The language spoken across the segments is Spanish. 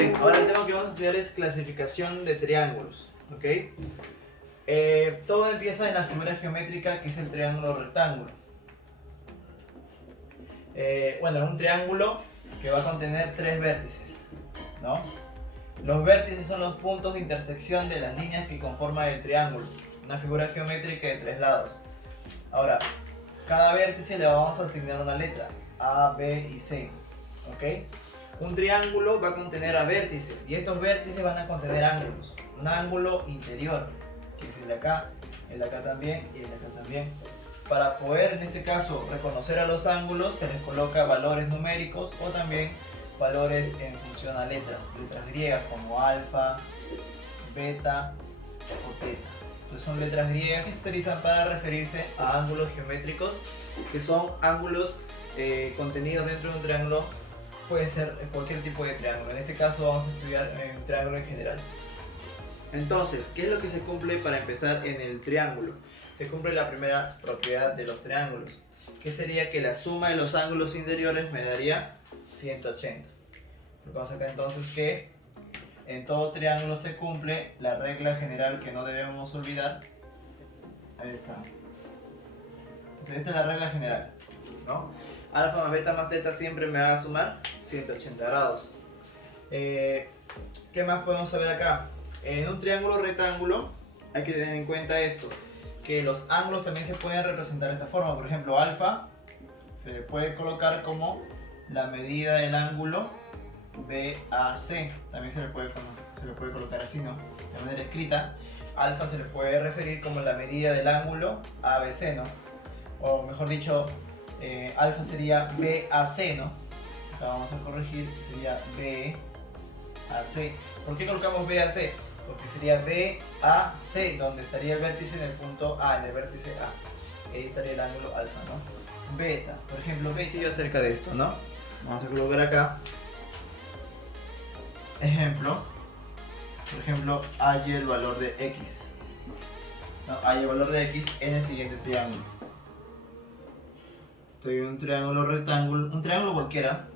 Bien, ahora el tema que vamos a estudiar es clasificación de triángulos, ¿ok? Todo empieza en la figura geométrica que es el triángulo rectángulo. Bueno, un triángulo que va a contener tres vértices, ¿no? Los vértices son los puntos de intersección de las líneas que conforman el triángulo, una figura geométrica de tres lados. Ahora, cada vértice le vamos a asignar una letra, A, B y C, ¿ok? Un triángulo va a contener a vértices y estos vértices van a contener ángulos. Un ángulo interior, que es el de acá también y el de acá también. Para poder, en este caso, reconocer a los ángulos, se les coloca valores numéricos o también valores en función a letras griegas como alfa, beta o teta. Entonces son letras griegas que se utilizan para referirse a ángulos geométricos, que son ángulos contenidos dentro de un triángulo. Puede ser cualquier tipo de triángulo. En este caso vamos a estudiar un triángulo en general. Entonces, ¿qué es lo que se cumple para empezar en el triángulo? Se cumple la primera propiedad de los triángulos, que sería que la suma de los ángulos interiores me daría 180. Vamos acá entonces que en todo triángulo se cumple la regla general que no debemos olvidar. Ahí está. Entonces esta es la regla general, ¿no? Alfa más beta más teta siempre me va a sumar 180 grados. ¿Qué más podemos saber acá? En un triángulo rectángulo hay que tener en cuenta esto, que los ángulos también se pueden representar de esta forma. Por ejemplo, alfa se le puede colocar como la medida del ángulo BAC. También se le puede colocar así, ¿no? De manera escrita. Alfa se le puede referir como la medida del ángulo ABC, ¿no? O mejor dicho, alfa sería BAC, ¿no? Acá vamos a corregir, sería BAC. ¿Por qué colocamos BAC? Porque sería BAC, donde estaría el vértice en el punto A, en el vértice A. Ahí estaría el ángulo alfa, ¿no? Beta, por ejemplo, beta. Sí, acerca de esto, ¿no? Vamos a colocar acá. Ejemplo. Por ejemplo, hay el valor de X. No, hay el valor de X en el siguiente triángulo. Estoy en un triángulo rectángulo, un triángulo cualquiera.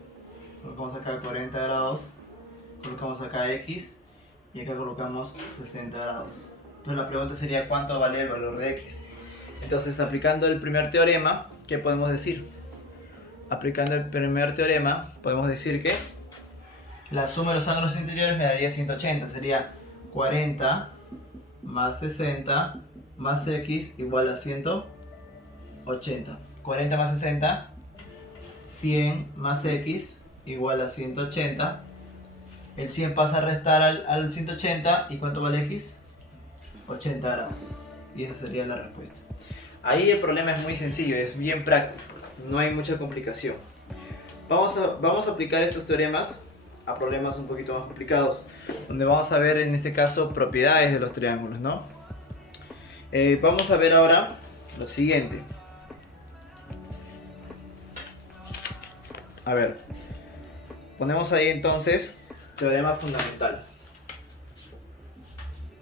Colocamos acá 40 grados, colocamos acá X y acá colocamos 60 grados. Entonces la pregunta sería ¿cuánto vale el valor de X? Entonces aplicando el primer teorema, ¿qué podemos decir? Aplicando el primer teorema podemos decir que la suma de los ángulos interiores me daría 180, sería 40 más 60 más X igual a 180. 40 más 60, 100 más X igual a 180. El 100 pasa a restar al 180 y ¿cuánto vale X? 80 grados. Y esa sería la respuesta. Ahí el problema es muy sencillo, es bien práctico, no hay mucha complicación. Vamos a aplicar estos teoremas a problemas un poquito más complicados, donde vamos a ver en este caso propiedades de los triángulos, ¿no? Vamos a ver ahora lo siguiente. A ver, ponemos ahí entonces teorema fundamental.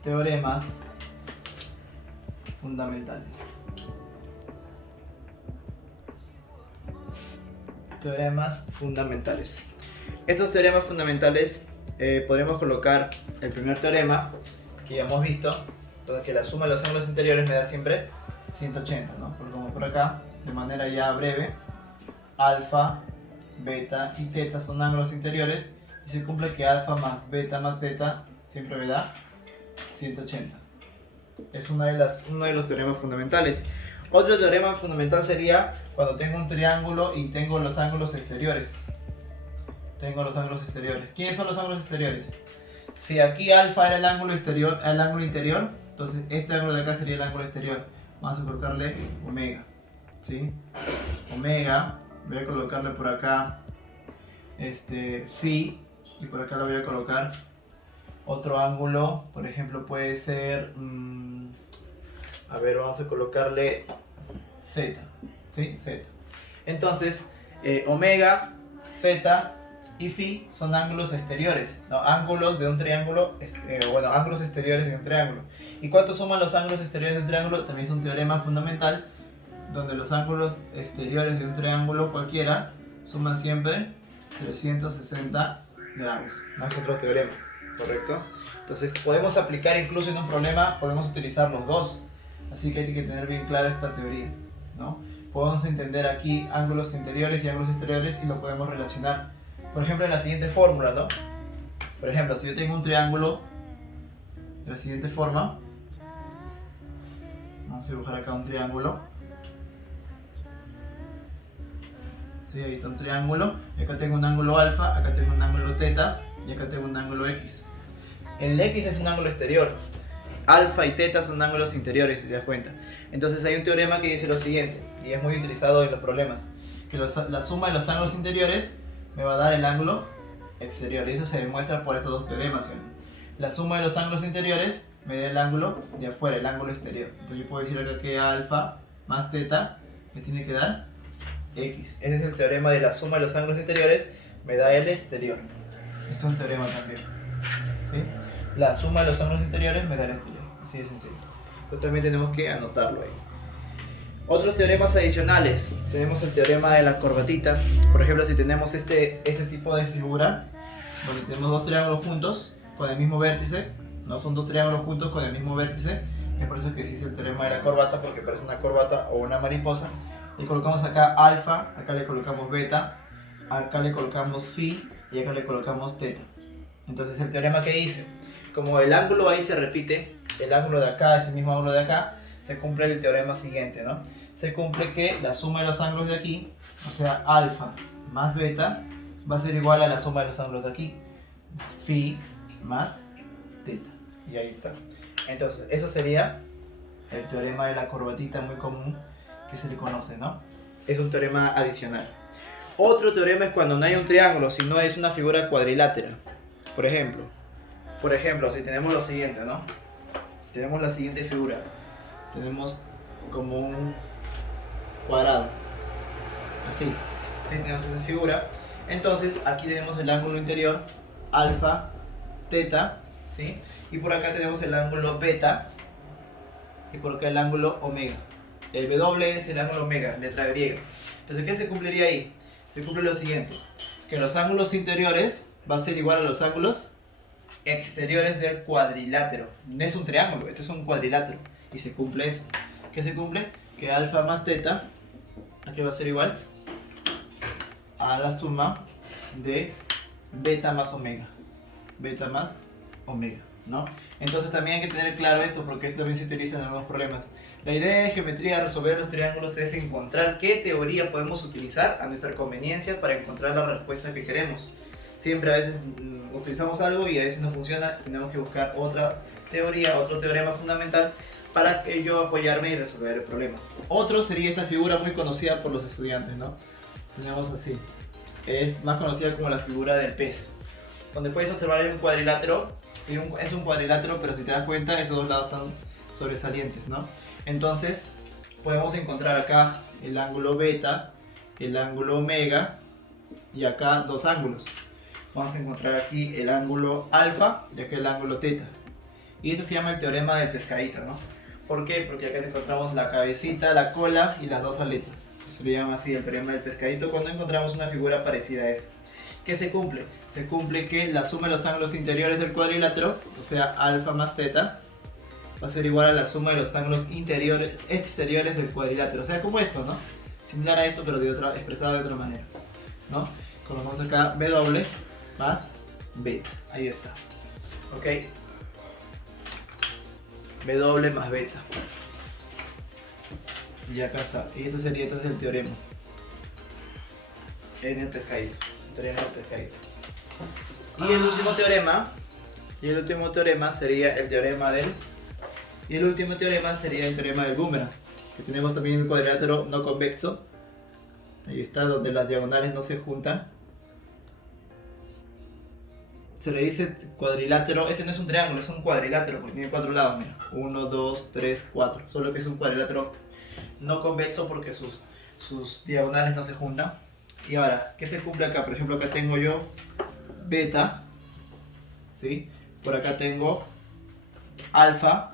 Teoremas fundamentales. Teoremas fundamentales. Estos teoremas fundamentales podremos colocar el primer teorema que ya hemos visto, donde que la suma de los ángulos interiores me da siempre 180, ¿no? Como por acá, de manera ya breve, alfa, beta y teta son ángulos interiores y se cumple que alfa más teta siempre me da 180. Es uno de los teoremas fundamentales. Otro teorema fundamental sería cuando tengo un triángulo y tengo los ángulos exteriores. ¿Quiénes son los ángulos exteriores? Si aquí alfa era el ángulo exterior, el ángulo interior, entonces este ángulo de acá sería el ángulo exterior. Vamos a colocarle omega, ¿sí? Omega. Voy a colocarle por acá phi y por acá le voy a colocar otro ángulo, por ejemplo puede ser a ver, vamos a colocarle zeta, ¿sí? Zeta. Entonces omega, zeta y phi son ángulos exteriores, ¿no? Ángulos de un triángulo, ángulos exteriores de un triángulo. ¿Y cuánto suman los ángulos exteriores de un triángulo? También es un teorema fundamental, donde los ángulos exteriores de un triángulo cualquiera suman siempre 360 grados. No es otro teorema, ¿correcto? Entonces podemos aplicar incluso en un problema, podemos utilizar los dos. Así que hay que tener bien clara esta teoría, ¿no? Podemos entender aquí ángulos interiores y ángulos exteriores y lo podemos relacionar. Por ejemplo, en la siguiente fórmula, ¿no? Por ejemplo, si yo tengo un triángulo de la siguiente forma, vamos a dibujar acá un triángulo. Sí, ahí está un triángulo. Y acá tengo un ángulo alfa, acá tengo un ángulo teta y acá tengo un ángulo x. El x es un ángulo exterior. Alfa y teta son ángulos interiores, si te das cuenta. Entonces hay un teorema que dice lo siguiente, y es muy utilizado en los problemas, que la suma de los ángulos interiores me va a dar el ángulo exterior. Y eso se demuestra por estos dos teoremas, ¿sí? La suma de los ángulos interiores me da el ángulo de afuera, el ángulo exterior. Entonces yo puedo decir acá que alfa más teta me tiene que dar x. Ese es el teorema de la suma de los ángulos interiores me da el exterior. Es un teorema también, ¿sí? La suma de los ángulos interiores me da el exterior. Así de sencillo. Entonces también tenemos que anotarlo ahí. Otros teoremas adicionales. Tenemos el teorema de la corbatita. Por ejemplo, si tenemos este tipo de figura, donde tenemos dos triángulos juntos con el mismo vértice, no son dos triángulos juntos con el mismo vértice, es por eso que existe el teorema de la corbata, porque parece una corbata o una mariposa. Le colocamos acá alfa, acá le colocamos beta, acá le colocamos phi y acá le colocamos teta. Entonces el teorema que hice, como el ángulo ahí se repite, el ángulo de acá es el mismo ángulo de acá, se cumple el teorema siguiente, ¿no? Se cumple que la suma de los ángulos de aquí, o sea, alfa más beta, va a ser igual a la suma de los ángulos de aquí, phi más teta. Y ahí está. Entonces, eso sería el teorema de la corbatita muy común que se le conoce, ¿no? Es un teorema adicional. Otro teorema es cuando no hay un triángulo, sino es una figura cuadrilátera. Por ejemplo, si tenemos lo siguiente, ¿no? Tenemos la siguiente figura. Tenemos como un cuadrado. Así. ¿Sí? Tenemos esa figura. Entonces, aquí tenemos el ángulo interior, alfa, teta, ¿sí? Y por acá tenemos el ángulo beta. Y por acá el ángulo omega. El W es el ángulo omega, letra griega. Entonces, ¿qué se cumpliría ahí? Se cumple lo siguiente. Que los ángulos interiores va a ser igual a los ángulos exteriores del cuadrilátero. No es un triángulo, esto es un cuadrilátero. Y se cumple eso. ¿Qué se cumple? Que alfa más teta, aquí va a ser igual a la suma de beta más omega. Beta más omega, ¿no? Entonces también hay que tener claro esto porque esto también se utiliza en algunos problemas. La idea de geometría de resolver los triángulos es encontrar qué teoría podemos utilizar a nuestra conveniencia para encontrar la respuesta que queremos. Siempre a veces utilizamos algo y a veces no funciona, tenemos que buscar otra teoría, otro teorema fundamental para que yo apoyarme y resolver el problema. Otro sería esta figura muy conocida por los estudiantes, ¿no? Tenemos así. Es más conocida como la figura del pez. Donde puedes observar un cuadrilátero. ¿Sí? Es un cuadrilátero, pero si te das cuenta, estos dos lados están sobresalientes, ¿no? Entonces, podemos encontrar acá el ángulo beta, el ángulo omega y acá dos ángulos. Vamos a encontrar aquí el ángulo alfa y acá el ángulo teta. Y esto se llama el teorema del pescadito, ¿no? ¿Por qué? Porque acá encontramos la cabecita, la cola y las dos aletas. Se le llama así el teorema del pescadito cuando encontramos una figura parecida a esa. ¿Qué se cumple? Se cumple que la suma de los ángulos interiores del cuadrilátero, o sea, alfa más teta, va a ser igual a la suma de los ángulos exteriores del cuadrilátero. O sea, como esto, ¿no? Similar a esto, pero expresado de otra manera, ¿no? Colocamos acá W más beta. Ahí está. ¿Ok? W más beta. Y acá está. Y esto sería entonces el teorema en el pescadito. El teorema del pescadito. Y el último teorema sería el teorema del... Y el último teorema sería el teorema del boomerang. Que tenemos también el cuadrilátero no convexo. Ahí está, donde las diagonales no se juntan. Se le dice cuadrilátero. Este no es un triángulo, es un cuadrilátero porque tiene 4 lados, mira. 1, 2, 3, 4. Solo que es un cuadrilátero no convexo porque sus diagonales no se juntan. Y ahora, ¿qué se cumple acá? Por ejemplo, acá tengo yo beta, ¿sí? Por acá tengo alfa,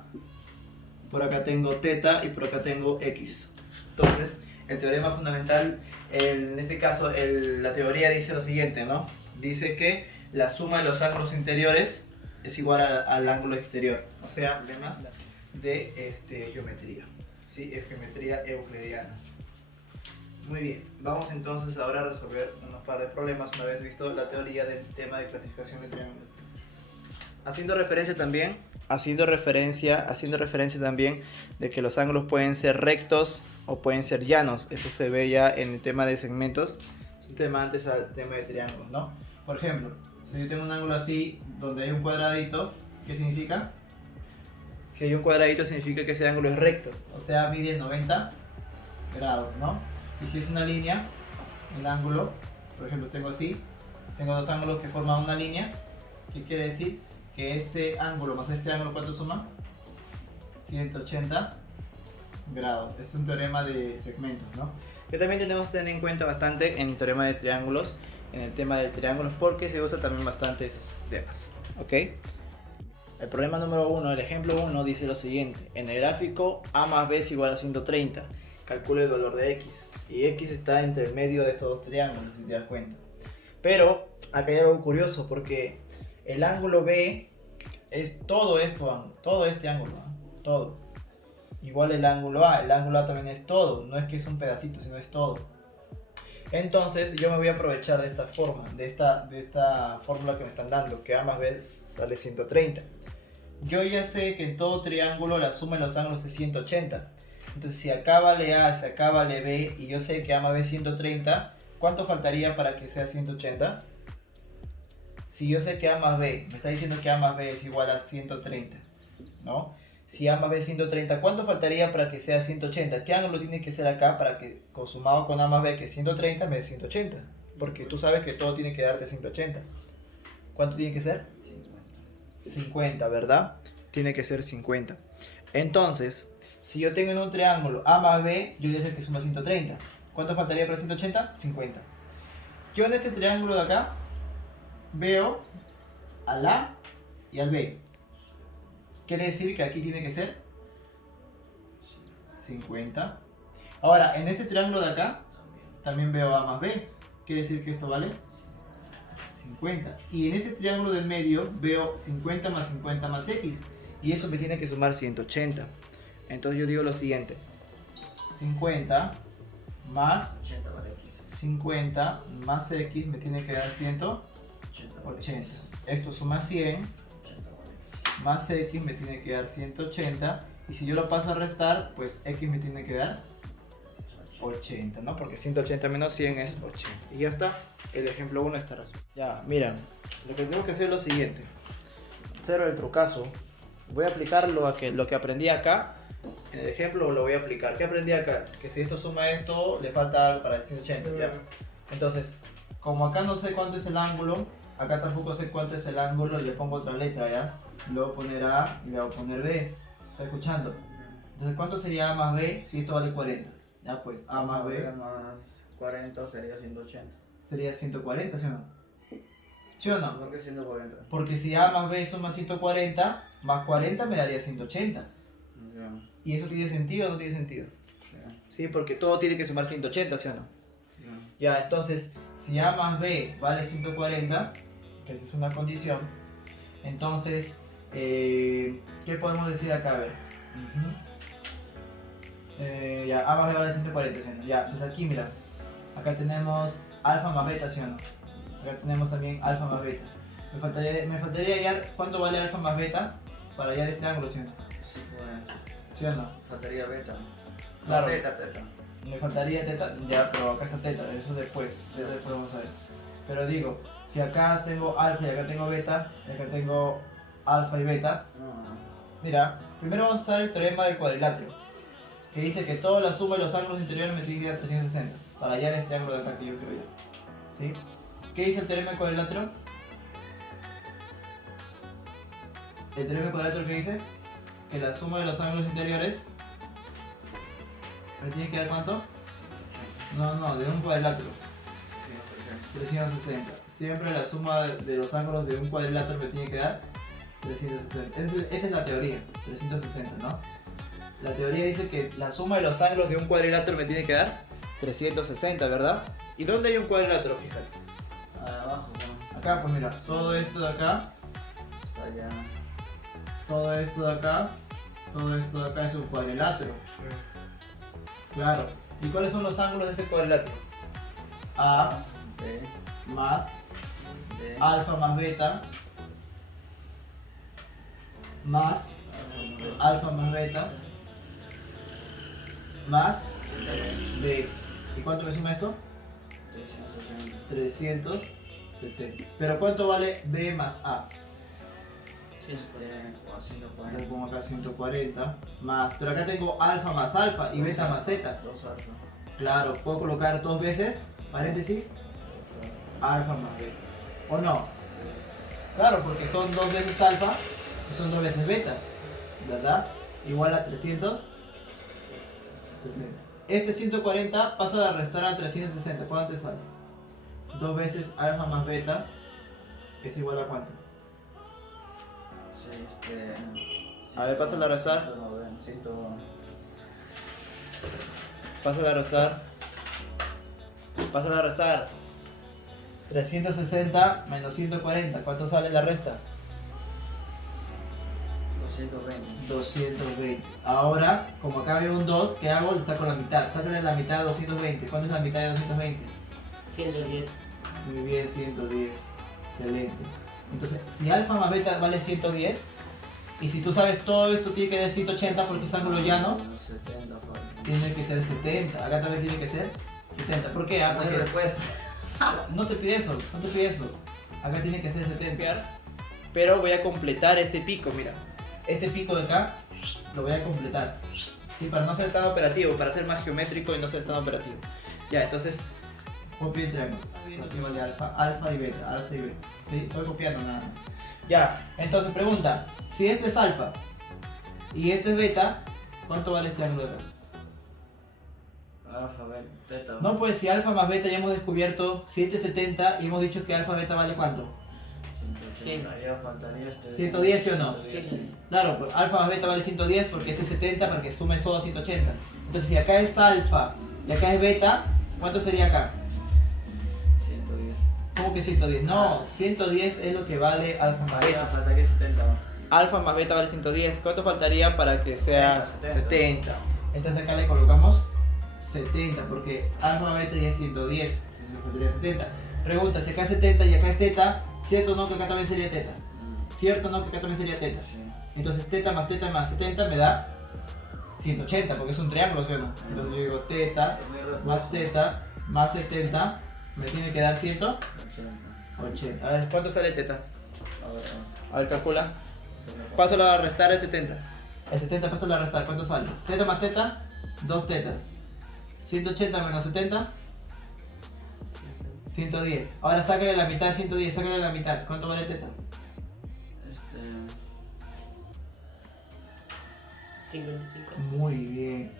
por acá tengo teta y por acá tengo x. Entonces, el teorema fundamental, en este caso, la teoría dice lo siguiente, ¿no? Dice que la suma de los ángulos interiores es igual al ángulo exterior. O sea, problemas de geometría. ¿Sí? Es geometría euclidiana. Muy bien, vamos entonces ahora a resolver unos par de problemas una vez visto la teoría del tema de clasificación de triángulos. Haciendo referencia también de que los ángulos pueden ser rectos o pueden ser llanos. Esto se ve ya en el tema de segmentos. Es un tema antes al tema de triángulos, ¿no? Por ejemplo, si yo tengo un ángulo así, donde hay un cuadradito, ¿qué significa? Si hay un cuadradito significa que ese ángulo es recto, o sea, mide 90 grados, ¿no? Y si es una línea, el ángulo, por ejemplo, tengo dos ángulos que forman una línea, ¿qué quiere decir? Que este ángulo más este ángulo, ¿cuánto suma? 180 grados. Es un teorema de segmentos, ¿no? Que también tenemos que tener en cuenta bastante en el teorema de triángulos, en el tema de triángulos, porque se usa también bastante esos temas, ¿ok? El problema número 1, el ejemplo 1 dice lo siguiente: en el gráfico A más B es igual a 130, calcula el valor de X, y X está entre el medio de estos dos triángulos, si te das cuenta. Pero acá hay algo curioso, porque el ángulo B es todo este ángulo, ¿no? Todo. Igual el ángulo A también es todo, no es que es un pedacito, sino es todo. Entonces yo me voy a aprovechar de esta forma, de esta fórmula que me están dando, que A más B sale 130. Yo ya sé que en todo triángulo la suma de los ángulos es 180. Entonces si acá vale A, si acá vale B, y yo sé que A más B es 130, ¿cuánto faltaría para que sea 180? Si yo sé que A más B, me está diciendo que A más B es igual a 130, ¿no? Si A más B es 130, ¿cuánto faltaría para que sea 180? ¿Qué ángulo tiene que ser acá para que, consumado con A más B, que es 130, me dé 180? Porque tú sabes que todo tiene que darte 180. ¿Cuánto tiene que ser? 50, ¿verdad? Tiene que ser 50. Entonces, si yo tengo en un triángulo A más B, yo ya sé que suma 130. ¿Cuánto faltaría para 180? 50. Yo en este triángulo de acá veo al A y al B. Quiere decir que aquí tiene que ser 50. Ahora, en este triángulo de acá también veo A más B. Quiere decir que esto vale 50. Y en este triángulo del medio veo 50 más 50 más X. Y eso me tiene que sumar 180. Entonces yo digo lo siguiente: 50 más 50 más X me tiene que dar 180. Esto suma 100 más X me tiene que dar 180. Y si yo lo paso a restar, pues X me tiene que dar 80, ¿no? Porque 180 menos 100 es 80. Y ya está. El ejemplo 1 está resuelto. Ya, mira, lo que tenemos que hacer es lo siguiente. Cero el trucazo. Voy a aplicar lo que aprendí acá. En el ejemplo lo voy a aplicar. ¿Qué aprendí acá? Que si esto suma esto, le falta algo para el 180, ¿ya? Entonces, como acá no sé cuánto es el ángulo, acá tampoco sé cuánto es el ángulo, le pongo otra letra, ¿ya? Le voy a poner A y le voy a poner B. ¿Está escuchando? Entonces, ¿cuánto sería A más B si esto vale 40? Ya pues, A más B más 40 sería 180. sería 140, ¿sí o no? ¿Sí o no? ¿Por qué 140? Porque si A más B suma 140, más 40 me daría 180. Ya. ¿Y eso tiene sentido o no tiene sentido? Ya. Sí, porque todo tiene que sumar 180, ¿sí o no? Ya. Ya, entonces, si A más B vale 140, que es una condición, entonces, ¿qué podemos decir acá? A ver. Ya, A más B vale 140, ¿sí o no? Ya, entonces aquí, mira, acá tenemos alfa más beta, ¿sí o no? Acá tenemos también alfa más beta. Me faltaría hallar cuánto vale alfa más beta para hallar este ángulo, ¿sí o no? Sí, bueno. ¿Sí o no? Faltaría beta. Claro. No, teta. Me faltaría teta, ya, pero acá está teta, eso después vamos a ver. Pero digo, si acá tengo alfa y acá tengo beta, y acá tengo alfa y beta, mira, primero vamos a usar el teorema del cuadrilátero, que dice que toda la suma de los ángulos interiores me tiene que dar 360, para hallar este ángulo de acá que yo quiero hallar. ¿Sí? ¿Qué dice el teorema del cuadrilátero? El teorema del cuadrilátero que dice que la suma de los ángulos interiores ¿me tiene que dar cuánto? No, de un cuadrilátero. 360. Siempre la suma de los ángulos de un cuadrilátero me tiene que dar 360. Esta es la teoría, 360, ¿no? La teoría dice que la suma de los ángulos de un cuadrilátero me tiene que dar 360, ¿verdad? ¿Y dónde hay un cuadrilátero? Fíjate. Abajo, Acá, pues mira, todo esto de acá, Está allá. todo esto de acá, todo esto de acá es un cuadrilátero. Claro. ¿Y cuáles son los ángulos de ese cuadrilátero? A B, más D, alfa más beta más alfa más beta más B. ¿Y cuánto me suma eso? 360. 360. ¿Pero cuánto vale B más A? 140. Le pongo acá 140 más, pero acá tengo alfa más alfa y beta más zeta. 2 alfa. Claro, puedo colocar dos veces, paréntesis, alfa más beta. ¿O no? Claro, porque son dos veces alfa y son dos veces beta, ¿verdad? Igual a 360. Este 140 pasa a restar a 360. ¿Cuánto te sale? Dos veces alfa más beta es igual a cuánto? A ver, pásala a restar. 190. Pásala a restar. Pásala a restar. 360 menos 140. ¿Cuánto sale la resta? 220. 220. Ahora, como acá veo un 2, ¿qué hago? Le saco la mitad. Sácale la mitad de 220. ¿Cuánto es la mitad de 220? 110. Muy bien, 110. Excelente. Entonces, si alfa más beta vale 110, y si tú sabes todo esto tiene que ser 180 porque es ángulo llano, 70 falta. tiene que ser 70. Acá también tiene que ser 70. ¿Por qué? Porque después. no te pide eso, no te pide eso. Acá tiene que ser 70. Pero voy a completar este pico, mira. Este pico de acá lo voy a completar. Sí, para no ser tan operativo, para ser más geométrico y no ser tan operativo. Ya, entonces, copio el triángulo. Partimos de alfa, alfa y beta, alfa y beta. Sí, estoy copiando nada más. Ya, entonces pregunta, si este es alfa y este es beta, ¿cuánto vale este ángulo de acá? Alfa, beta, teta. No, pues si alfa más beta ya hemos descubierto 770 y hemos dicho que alfa beta vale ¿cuánto? 180. Ya faltaría 110, ¿sí o no? Sí, sí. Claro, pues alfa más beta vale 110 porque este es 70 para que sume todo 180. Entonces si acá es alfa y acá es beta, ¿cuánto sería acá? 110. ¿Cómo que 110? No, 110 es lo que vale alfa más Ya beta. faltaría 70. Alfa más beta vale 110. ¿Cuánto faltaría para que sea 70? 70? Entonces acá le colocamos 70 porque alfa más beta ya es 110. Entonces le faltaría 70. Pregunta, si acá es 70 y acá es teta, ¿cierto o no que acá también sería teta? ¿Cierto o no que acá también sería teta? Sí. Entonces teta más 70 me da 180 porque es un triángulo, ¿sí o no? Entonces yo digo teta más teta más 70 me tiene que dar 180. 80. A ver, ¿cuánto sale teta? Ahora. A ver, calcula. Pásalo a restar el 70. El 70 pásalo a restar, ¿cuánto sale? Teta más teta, 2 tetas. 180 menos 70, 110. Ahora sácale la mitad de 110, sácale la mitad. ¿Cuánto vale teta? 55. Muy bien.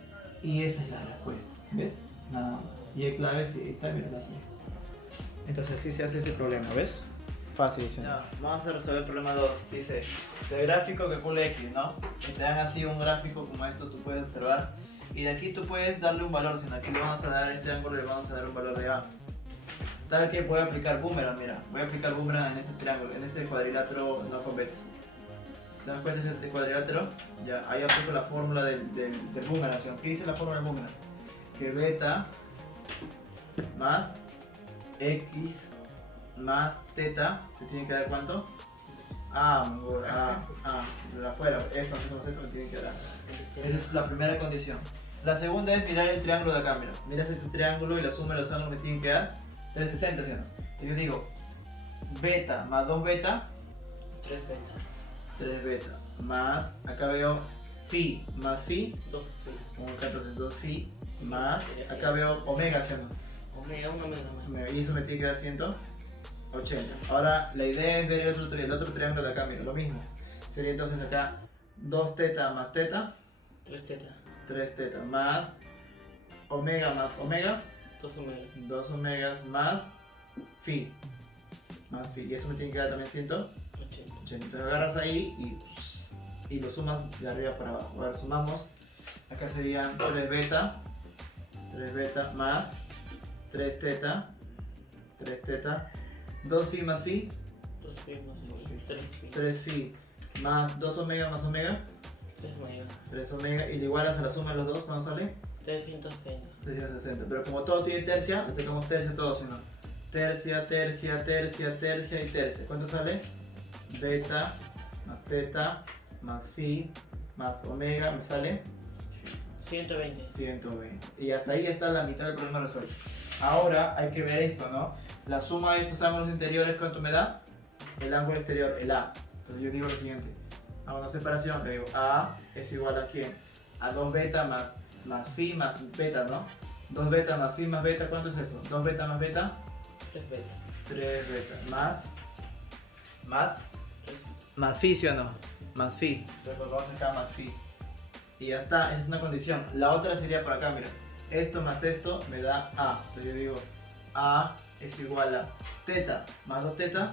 Y esa es la respuesta. ¿Ves? Nada más. Y el clave sí está, mira así. Entonces así se hace ese problema, ¿ves? Fácil, ¿sí? Vamos a resolver el problema 2. Dice, el gráfico que calcula X, ¿no? Si te dan así un gráfico como esto, tú puedes observar. Y de aquí tú puedes darle un valor. Si aquí le vamos a dar a este ángulo, le vamos a dar un valor de A. Tal que voy a aplicar boomerang, mira. Voy a aplicar boomerang en este triángulo, en este cuadrilátero no convexo. ¿Te das cuenta de este cuadrilátero? Ya, ahí aplico la fórmula del boomerang. ¿Qué dice la fórmula del boomerang? Que beta más x más teta, ¿te tiene que dar cuánto? De afuera, esto me tiene que dar. Esa es la primera condición. La segunda es mirar el triángulo de acá, mira. Miras este triángulo y la suma de los ángulos me tienen que dar 360, ¿sí o no? Entonces yo digo, beta más 2 beta, 3 beta. 3 beta, más, acá veo phi más phi, 2 como acá entonces 2 phi, más, acá veo omega, ¿sí o no? omega, 1 omega más. Y eso me tiene que dar 180. Ahora la idea es ver el otro triángulo de acá, mira, lo mismo. Sería entonces acá 2 teta más teta, 3 teta. 3 teta más omega más omega, 2 omega. 2 omegas más phi. Más phi. Y eso me tiene que dar también 180. 80. Entonces agarras ahí y lo sumas de arriba para abajo. A ver, sumamos. Acá serían 3 beta más 3 teta 2 phi más phi, 2 pi más 3 pi. 3 phi, más 2 omega más omega, 3 omega. 3 omega, y le igualas a la suma de los dos, ¿cuánto sale? 360. 360. Pero como todo tiene tercia, le sacamos tercia a todo, ¿sí o no? Tercia, tercia, tercia, tercia y tercia. ¿Cuánto sale? Beta más teta más phi más omega, me sale 120. 120. Y hasta ahí está la mitad del problema resuelto. Ahora hay que ver esto, ¿no? La suma de estos ángulos interiores, ¿cuánto me da? El ángulo exterior, el A. Entonces yo digo lo siguiente. Hago una separación, le digo A es igual a ¿quién? A 2 beta más phi más beta, ¿no? 2 beta más phi más beta, ¿cuánto es eso? 2 beta más beta, 3 beta. 3 beta, más 3. phi, ¿sí o no? Más phi. Entonces vamos a sacar más phi. Y ya está, esa es una condición. La otra sería por acá, mira. Esto más esto me da A. Entonces yo digo A es igual a teta más 2 teta,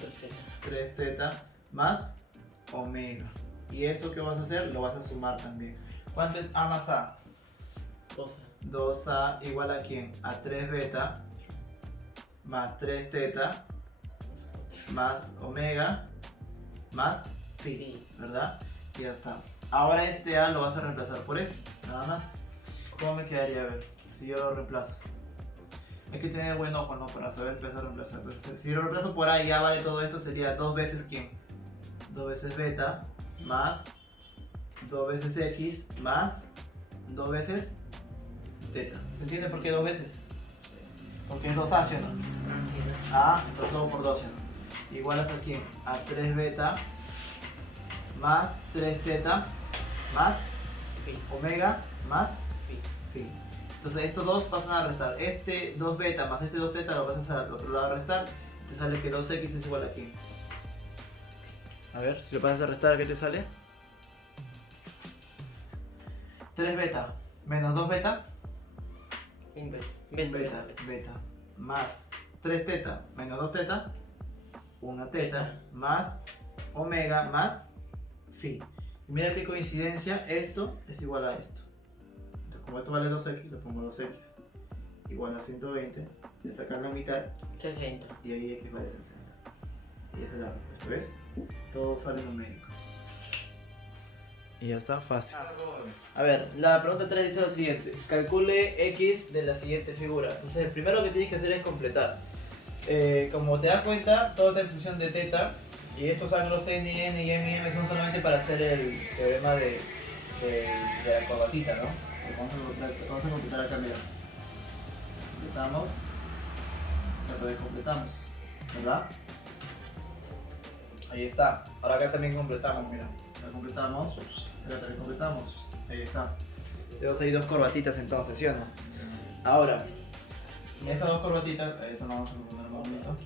3 teta. 3 teta más omega. Y eso que vas a hacer lo vas a sumar también. ¿Cuánto es A más A? 12. 2A igual a ¿quién? A 3 beta más 3 teta más omega más phi, ¿verdad? Y ya está. Ahora este A lo vas a reemplazar por esto, nada más. ¿Cómo me quedaría? A ver, si yo lo reemplazo. Hay que tener buen ojo, ¿no? Para saber empezar a reemplazar. Entonces, si lo reemplazo por A y ya vale todo esto, sería 2 veces ¿quién? 2 veces beta más 2 veces X más 2 veces teta. ¿Se entiende por qué 2 veces? Porque es 2A, ¿sí o no? A, todo por 2, ¿sí o no? Igualas a quién? A 3 beta más 3 teta más Phi. omega más Phi. phi. Entonces estos dos pasan a restar. Este 2 beta más este 2 teta lo pasas al otro lado a restar. Te sale que 2x es igual a quién. A ver, si lo pasas a restar, ¿qué te sale? 3 beta menos 2 beta, Un beta. beta, beta, más 3 teta menos 2 teta, 1 teta, más omega más phi. Y mira qué coincidencia, esto es igual a esto. Entonces como esto vale 2x, le pongo 2x igual a 120, le sacas la mitad 60. y ahí x vale 60. Y esa es la respuesta, ¿ves? Todo sale numérico. Y ya está, fácil. A ver, la pregunta 3 dice lo siguiente. Calcule x de la siguiente figura. Entonces, el primero que tienes que hacer es completar. Como te das cuenta, todo está en función de teta. Y estos ángulos n, n y m son solamente para hacer el teorema de la corbatita, ¿no? Vamos a completar acá, mira. Completamos. Otra vez completamos, ¿verdad? Ahí está. Ahora acá también completamos, mira. La completamos. Acá también completamos. Ahí está. Tenemos ahí dos corbatitas entonces, ¿sí o no? Ahora, estas dos corbatitas, esto lo vamos a poner más bonito.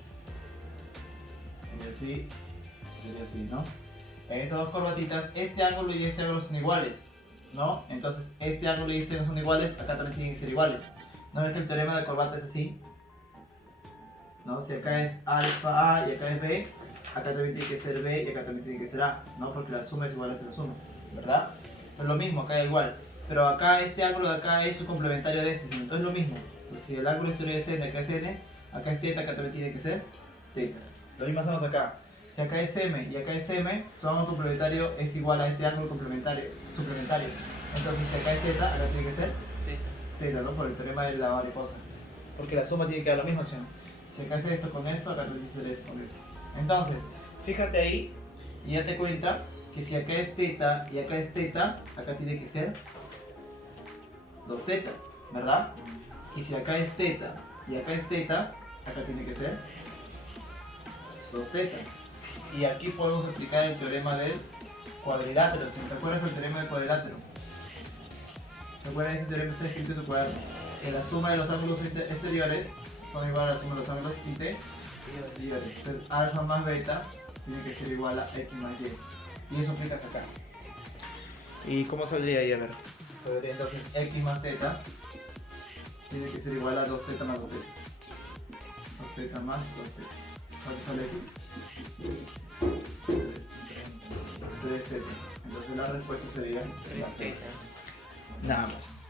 Sería así, ¿no? En estas dos corbatitas, este ángulo y este ángulo son iguales, ¿no? Entonces, este ángulo y este no son iguales, acá también tienen que ser iguales. ¿No ves que el teorema de corbata es así? ¿No? Si acá es alfa A y acá es B, acá también tiene que ser B y acá también tiene que ser A, ¿no? Porque la suma es igual a la suma, ¿verdad? Es lo mismo, acá es igual. Pero acá este ángulo de acá es su complementario de este, entonces es lo mismo. Entonces si el ángulo exterior es n, acá es n, acá es teta, acá también tiene que ser teta. Lo mismo hacemos acá. Si acá es m y acá es m, su ángulo complementario es igual a este ángulo suplementario. Entonces si acá es teta, acá tiene que ser teta, ¿no? Por el teorema de la mariposa. Porque la suma tiene que dar lo mismo, ¿sí? Si acá es esto con esto, acá también tiene que ser esto con esto. Entonces, fíjate ahí y date cuenta que si acá es teta y acá es teta, acá tiene que ser 2 teta, ¿verdad? Y si acá es teta y acá es teta, acá tiene que ser 2 teta. Y aquí podemos aplicar el teorema del cuadrilátero. Si te acuerdas del teorema del cuadrilátero, ¿te acuerdas de este teorema? Está escrito en tu cuaderno. Que la suma de los ángulos exteriores son igual a la suma de los ángulos interiores. Entonces, alfa más beta tiene que ser igual a x más y. Y eso aplicas acá. ¿Y cómo saldría ahí? A ver. Saldría entonces x más teta tiene que ser igual a 2 teta más 2 teta. 2 teta más 2 teta. ¿Cuánto sale x? 3 teta. Entonces la respuesta sería 3 teta. nada más.